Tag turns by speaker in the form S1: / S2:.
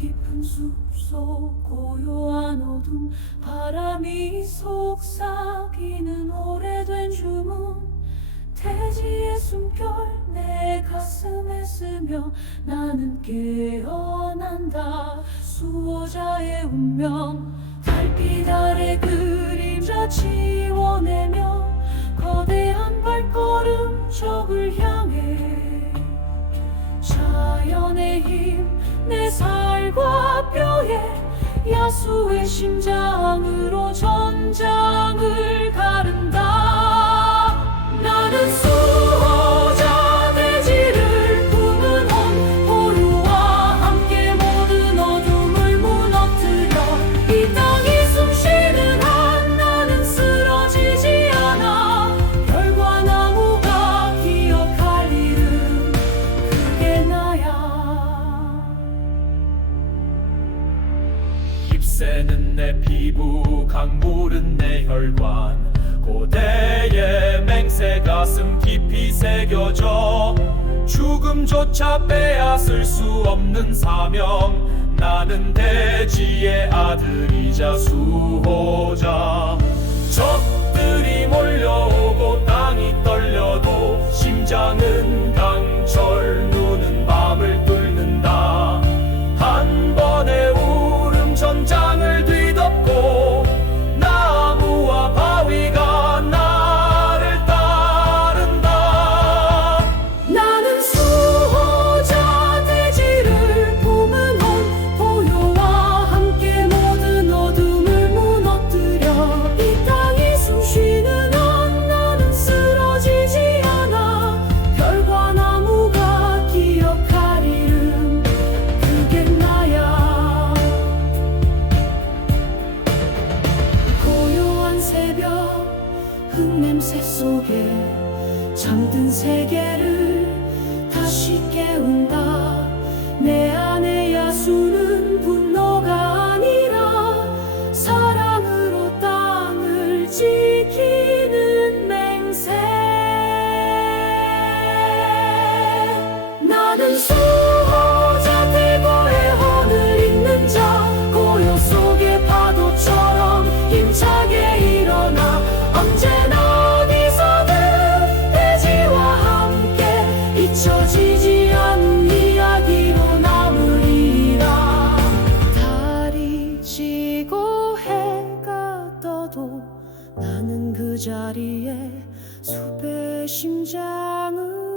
S1: 깊은 숲속 고요한 어둠 바람이 속삭이는 오래된 주문. 대지의 숨결 내 가슴에 스며 나는 깨어난다. 수호자의 운명 달빛 아래 그림자 지워내며 거대한 발걸음 적을 향해 자연의 힘내살 과 뼈에 야수의 심장으로 전장을 가른다
S2: 잎새는 내 피부 강물은 내 혈관. 고대의 맹세 가슴 깊이 새겨져 죽음조차 빼앗을 수 없는 사명. 나는 대지의 아들이자 수호자. 적
S1: 흙 냄새 속에 잠든 세계를 잊혀지지 않는 이야기로 남으리라. 달이 지고 해가 떠도 나는 그 자리에 숲의 심장을